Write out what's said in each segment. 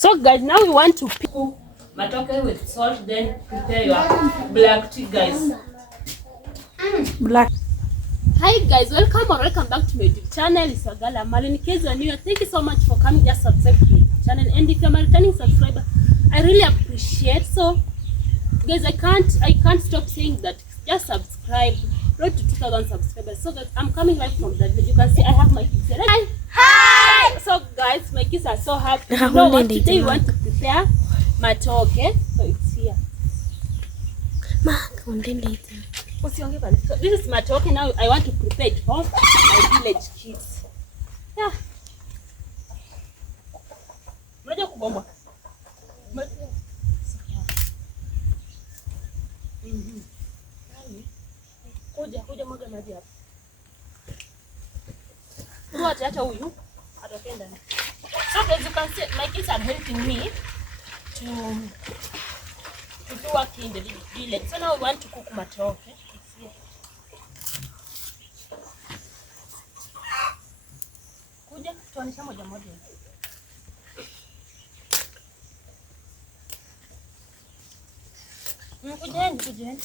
So guys, now we want to pickle matoke with salt, then prepare your black tea, guys. Black. Hi guys, welcome back to my YouTube channel. It's Agala Mal. In case you're new, thank you so much for coming. Just subscribe to my channel, and if you're a returning subscriber, I really appreciate. So guys, I can't stop saying that. Just subscribe. Road to 2,000 subscribers. So guys, I'm coming live from that video. You can see I have my kids here. Hi! So guys, my kids are so happy. You know what? Today we want to prepare matoke. So it's here. So this is matoke. Now I want to prepare it for my village kids. Yeah. Kuja mwaga maji hapa. Acha huyu atapenda. So as you can see, my kids are helping me to work in the village. So now we want to cook matoke. Kuja tuonesha moja moja. Kujeni.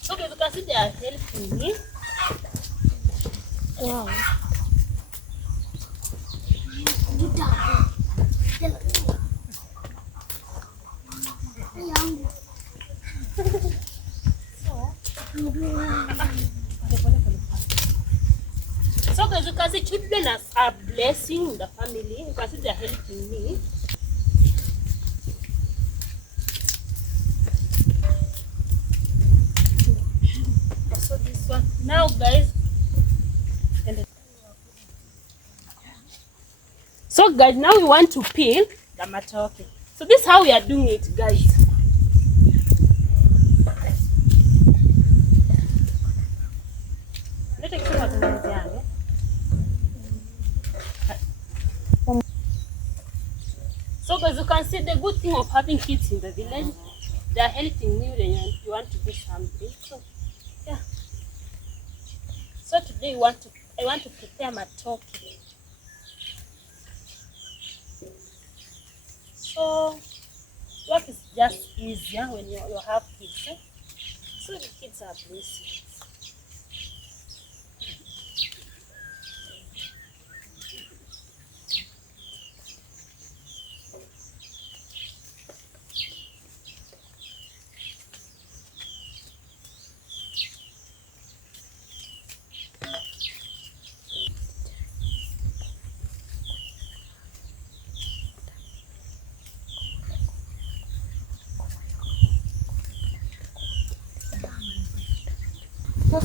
So as you can see, they are helping me. Wow. So as you can see, children are blessing the family. You can see they are helping me. So this one now, guys. So guys, now we want to peel the matoke. So this is how we are doing it, guys. So guys, you can see the good thing of having kids in the village. They are helping me when you want to do something. So yeah. So today I want to prepare matoke. So work is just easier when you have kids. So the kids are blessed.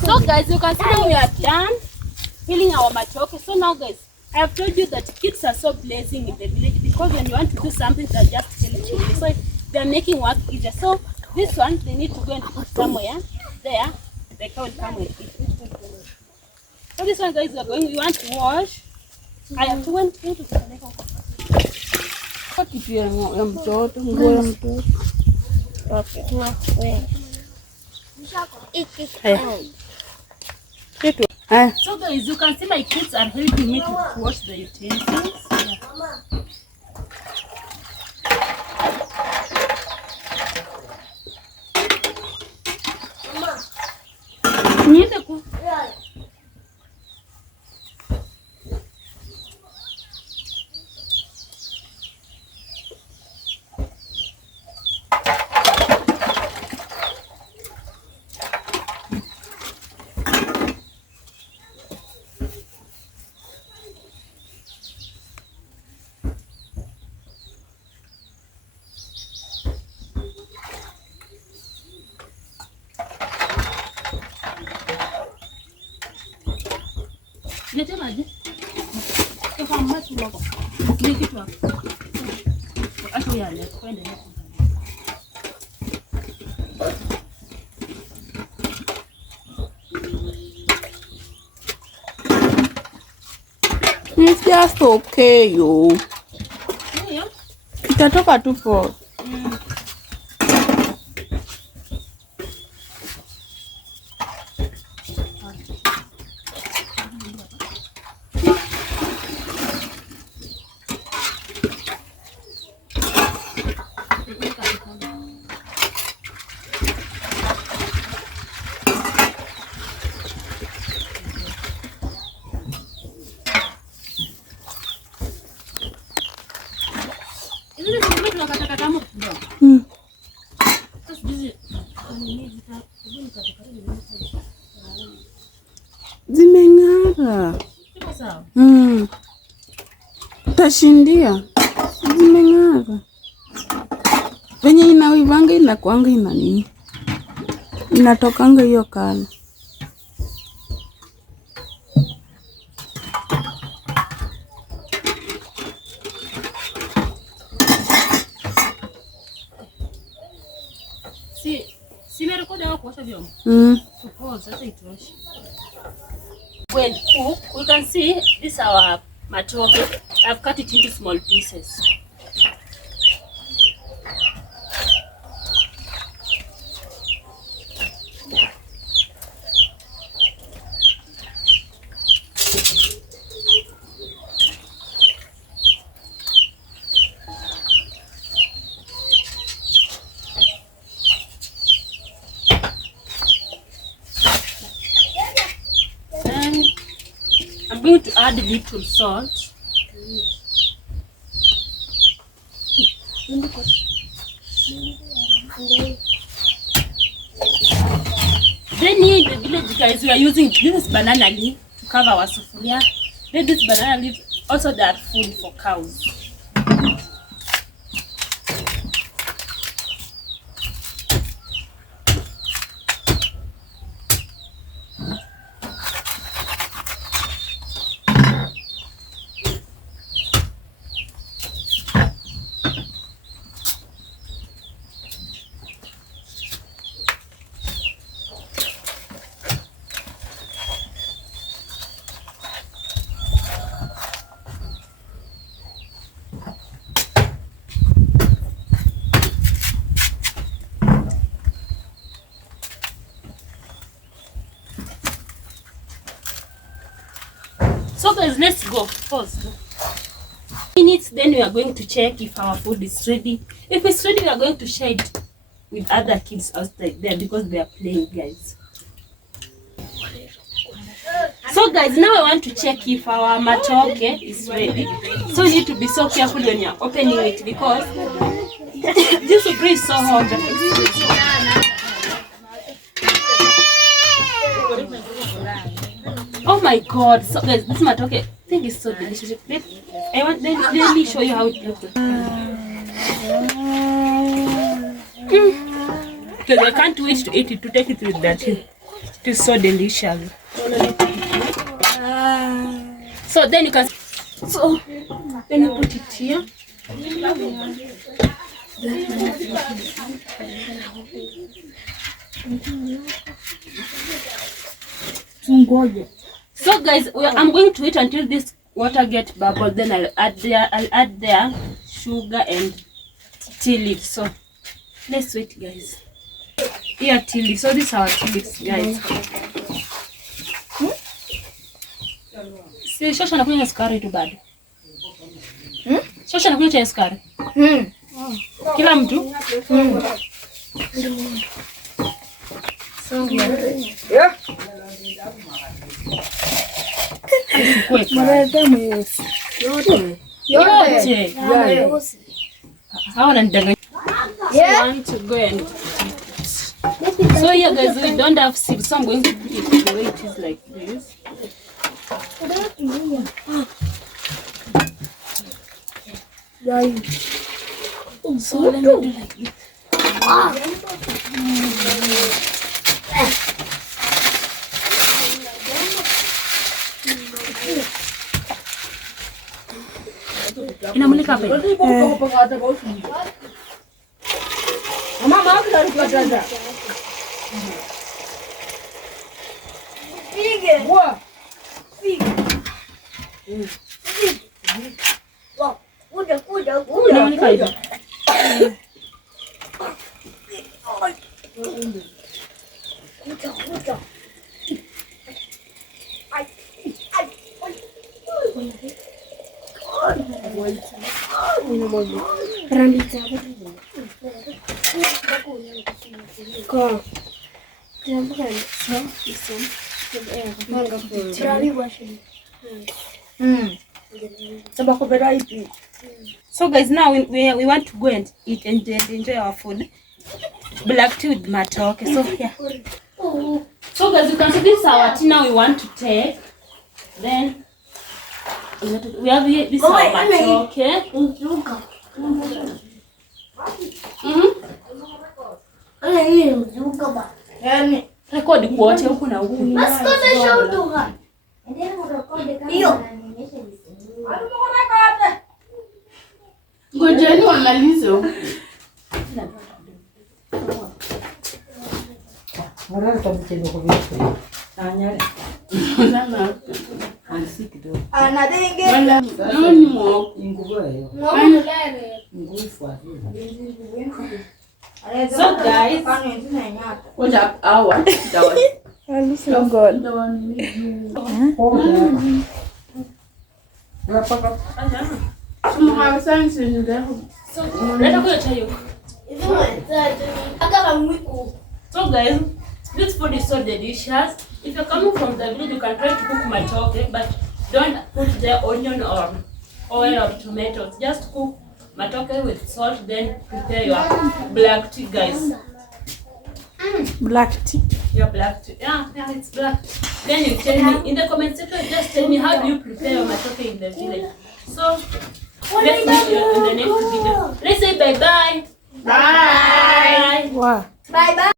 So guys, you can see now we are done peeling our matoke. So now guys, I have told you that kids are so blessing in the village, because when you want to do something that just help you, so they're making work easier. So this one, they need to go and put somewhere there. They can't come with it. So this one, guys, we want to wash. I have to went to So guys, you can see my kids are helping me to wash the utensils. It's just okay, yo. Itatoka tu po. Zimeng'ara. Tashindia. Zimeng'ara. Venye inaivanga inakuanga ina nini? Inatokanga hiyo kala. When cook, we can see this is our matoke. I've cut it into small pieces. I'm going to add a little salt. Then here in the village, guys, we are using this banana leaf to cover our sufuria. Then this banana leaf also they are food for cows. So guys, let's go. Pause. Minutes, then we are going to check if our food is ready. If it's ready, we are going to share it with other kids outside there because they are playing, guys. So guys, now I want to check if our matoke is ready. So you need to be so careful when you're opening it because this sufuria is so hot. Oh my god, so guys, this matoke thing is so delicious. I want to really show you how it looks. Because I can't wait to eat it, to take it with that. It is so delicious. So then you can, so then you put it here. So guys, I'm going to wait until this water gets bubbled. Then I'll add there sugar and tea leaves. So let's wait, guys. Here tea leaves. So this is our tea leaves, guys. Si Shosha anakunywa sukari tu bado. Shosha anakunywa chai sukari. Kila mtu. Yeah. So here guys, we don't have sieve, so I'm going to put it the way it is like this. So let me do like this. Inamulika hapa. Mama akila rukata. Pige. Wa. Pige. Wa. Kuja. Inamulika hivi. Kuja. So guys, now we want to go and eat and enjoy our food. Black tea with matoke. So yeah. So guys, you can see this is our tea now we want to take. Then we have here this our matoke. Record kuote huku na huku. Ngojeni wamalize. So guys, What up hour? Oh God. so let go tell you. So guys, this food is so delicious. If you're coming from the village, you can try to cook matoke, but don't put the onion or oil or tomatoes. Just cook matoke with salt, then prepare your black tea, guys. Black tea. Your black tea. Yeah, it's black. Then you tell me in the comment section, just tell me how do you prepare your matoke in the village. So let's meet you in the next video. Let's say bye-bye. Bye. Wow. Bye bye.